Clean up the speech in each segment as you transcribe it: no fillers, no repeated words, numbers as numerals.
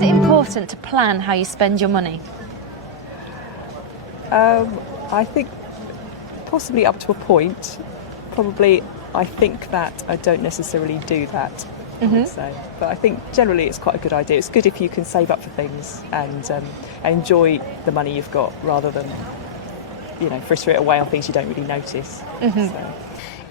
Is it important to plan how you spend your money? I think possibly up to a point. Probably I think that I don't necessarily do that, I would say. But I think generally it's quite a good idea. It's good if you can save up for things and enjoy the money you've got rather than, fritter it away on things you don't really notice. So.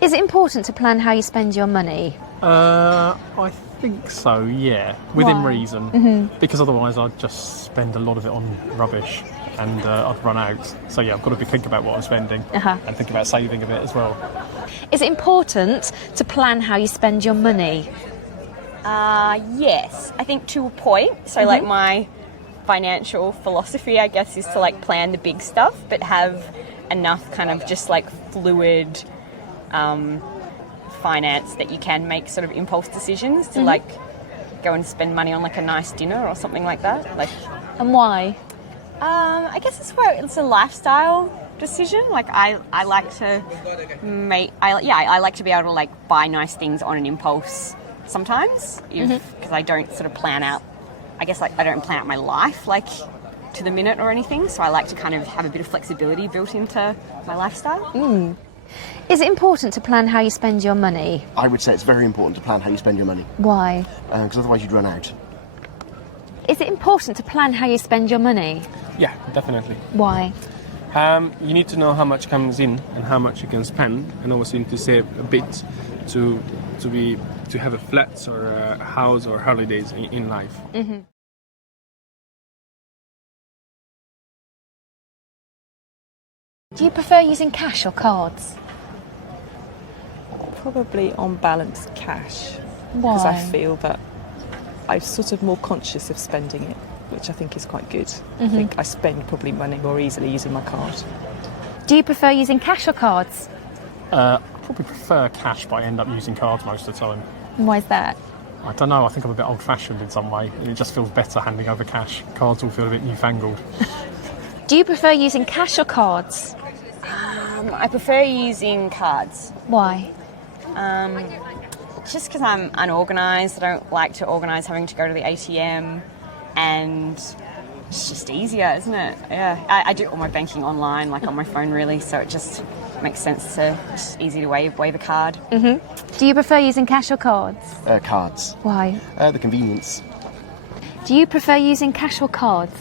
Is it important to plan how you spend your money? I think so, yeah, within Why? reason, because otherwise I'd just spend a lot of it on rubbish and I'd run out. So yeah, I've got to be thinking about what I'm spending and think about saving a bit as well. Is it important to plan how you spend your money? Yes, I think to a point. So like my financial philosophy, I guess, is to like plan the big stuff, but have enough kind of just like fluid finance that you can make sort of impulse decisions to like go and spend money on like a nice dinner or something like that. Like, And why? I guess it's a lifestyle decision. Like I like to I like to be able to like buy nice things on an impulse sometimes, because I don't sort of plan out. I guess like I don't plan out my life like to the minute or anything. So I like to kind of have a bit of flexibility built into my lifestyle. Is it important to plan how you spend your money? I would say it's very important to plan how you spend your money, Why? because otherwise you'd run out. Is it important to plan how you spend your money? Yeah, definitely. Why? You need to know how much comes in and how much you can spend, and also you need to save a bit to have a flat or a house or holidays in life. Do you prefer using cash or cards? Probably on balance cash. Why? Because I feel that I'm sort of more conscious of spending it, which I think is quite good. I think I spend probably money more easily using my card. Do you prefer using cash or cards? I probably prefer cash, but I end up using cards most of the time. Why is that? I don't know, I think I'm a bit old-fashioned in some way. It just feels better handing over cash. Cards all feel a bit newfangled. Do you prefer using cash or cards? I prefer using cards. Why? Just because I'm unorganised. I don't like to organise having to go to the ATM, and it's just easier, isn't it? Yeah, I do all my banking online, like on my phone really, so it just makes sense to, it's easy to wave a card. Do you prefer using cash or cards? Cards. Why? The convenience. Do you prefer using cash or cards?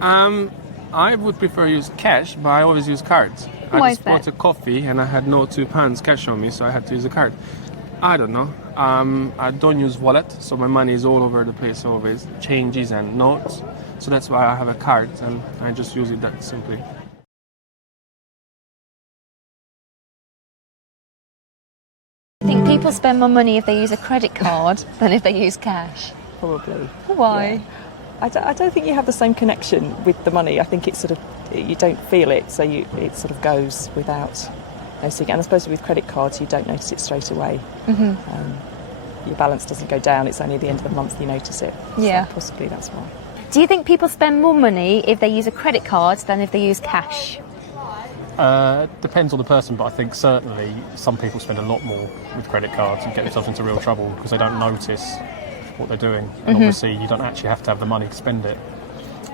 I would prefer use cash, but I always use cards. Why I is just bought that? a coffee and I had no £2 cash on me, so I had to use a card. I don't know. I don't use wallet, so my money is all over the place always, changes and notes. So that's why I have a card and I just use it that simply. I think people spend more money if they use a credit card than if they use cash. Probably. Why? Yeah. I don't think you have the same connection with the money. I think it's sort of, you don't feel it, so it sort of goes without noticing. And I suppose with credit cards, you don't notice it straight away. Your balance doesn't go down, it's only at the end of the month you notice it. Yeah. So possibly that's why. Do you think people spend more money if they use a credit card than if they use cash? Depends on the person, but I think certainly some people spend a lot more with credit cards and get themselves into real trouble because they don't notice what they're doing. And obviously you don't actually have to have the money to spend it.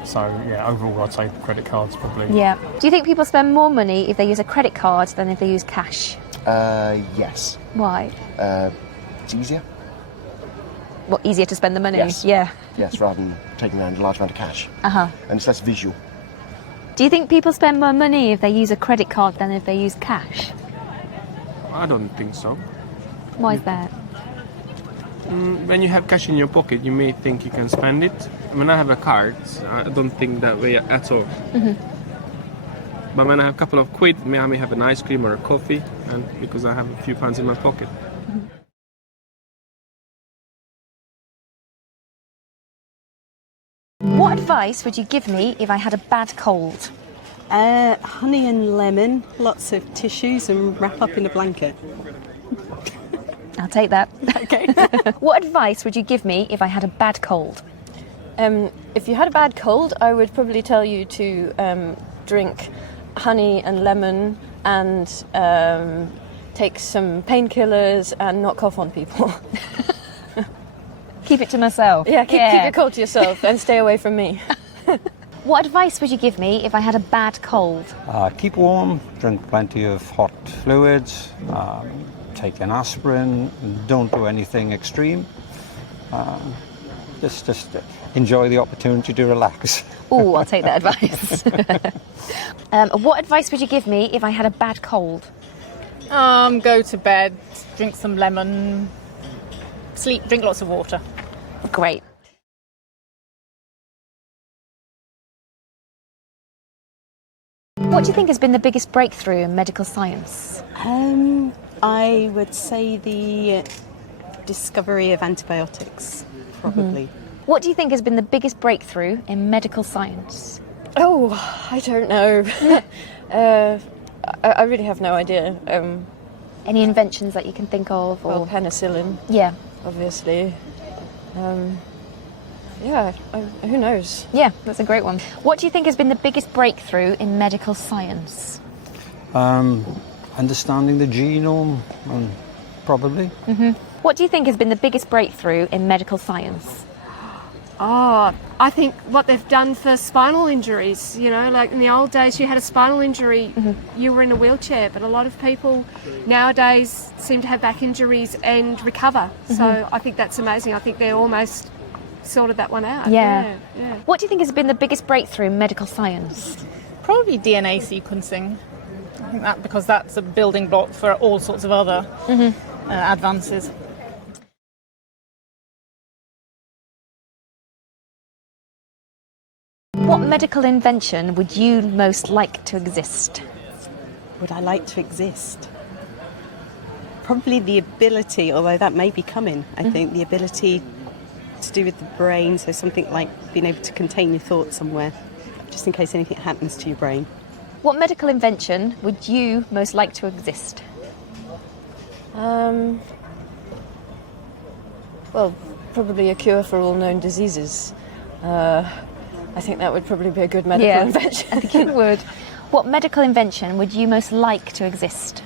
So yeah, overall I'd say credit cards probably. Yeah. Do you think people spend more money if they use a credit card than if they use cash? Yes. Why? It's easier. What, easier to spend the money? Yes. Yeah. Yes, rather than taking around a large amount of cash. And it's less visual. Do you think people spend more money if they use a credit card than if they use cash? I don't think so. Why is that? When you have cash in your pocket, you may think you can spend it. When I have a card, I don't think that way at all. But when I have a couple of quid, I may have an ice cream or a coffee, and because I have a few pounds in my pocket. What advice would you give me if I had a bad cold? Honey and lemon, lots of tissues, and wrap up in a blanket. I'll take that. Okay. What advice would you give me if I had a bad cold? If you had a bad cold, I would probably tell you to drink honey and lemon and take some painkillers and not cough on people. Keep it to myself. Yeah, keep your cold to yourself and stay away from me. What advice would you give me if I had a bad cold? Keep warm, drink plenty of hot fluids, take an aspirin, don't do anything extreme. Just enjoy the opportunity to relax. Oh, I'll take that advice. What advice would you give me if I had a bad cold? Go to bed, drink some lemon, sleep, drink lots of water. Great. What do you think has been the biggest breakthrough in medical science? I would say the discovery of antibiotics, probably. What do you think has been the biggest breakthrough in medical science? Oh, I don't know. I really have no idea. Any inventions that you can think of? Or Well, penicillin, yeah, obviously. Yeah, who knows? yeah, that's a great one. What do you think has been the biggest breakthrough in medical science? Understanding the genome, probably. What do you think has been the biggest breakthrough in medical science? Oh, I think what they've done for spinal injuries, you know, like in the old days you had a spinal injury, you were in a wheelchair, but a lot of people nowadays seem to have back injuries and recover. So I think that's amazing. I think they're almost sorted that one out. Yeah. Yeah. What do you think has been the biggest breakthrough in medical science? Probably DNA sequencing. I think that because that's a building block for all sorts of other advances. What medical invention would you most like to exist? Would I like to exist? Probably the ability, although that may be coming, I think, the ability to do with the brain, so something like being able to contain your thoughts somewhere, just in case anything happens to your brain. What medical invention would you most like to exist? Well, probably a cure for all known diseases. I think that would probably be a good medical invention. I think it would. What medical invention would you most like to exist?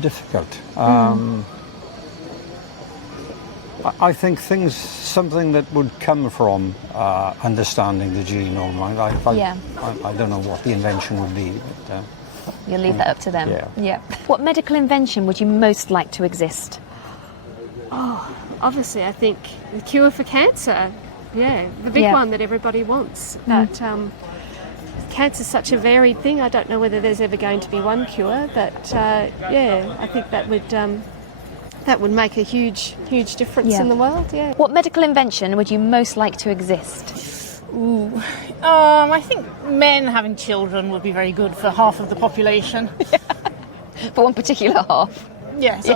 Difficult. I think something that would come from understanding the genome. I don't know what the invention would be. But, You'll leave that up to them. Yeah. What medical invention would you most like to exist? Oh, obviously I think the cure for cancer, the big one that everybody wants. But cancer's such a varied thing. I don't know whether there's ever going to be one cure, but I think that would make a huge difference in the world. Yeah. What medical invention would you most like to exist? Ooh. I think men having children would be very good for half of the population. For one particular half? Yes.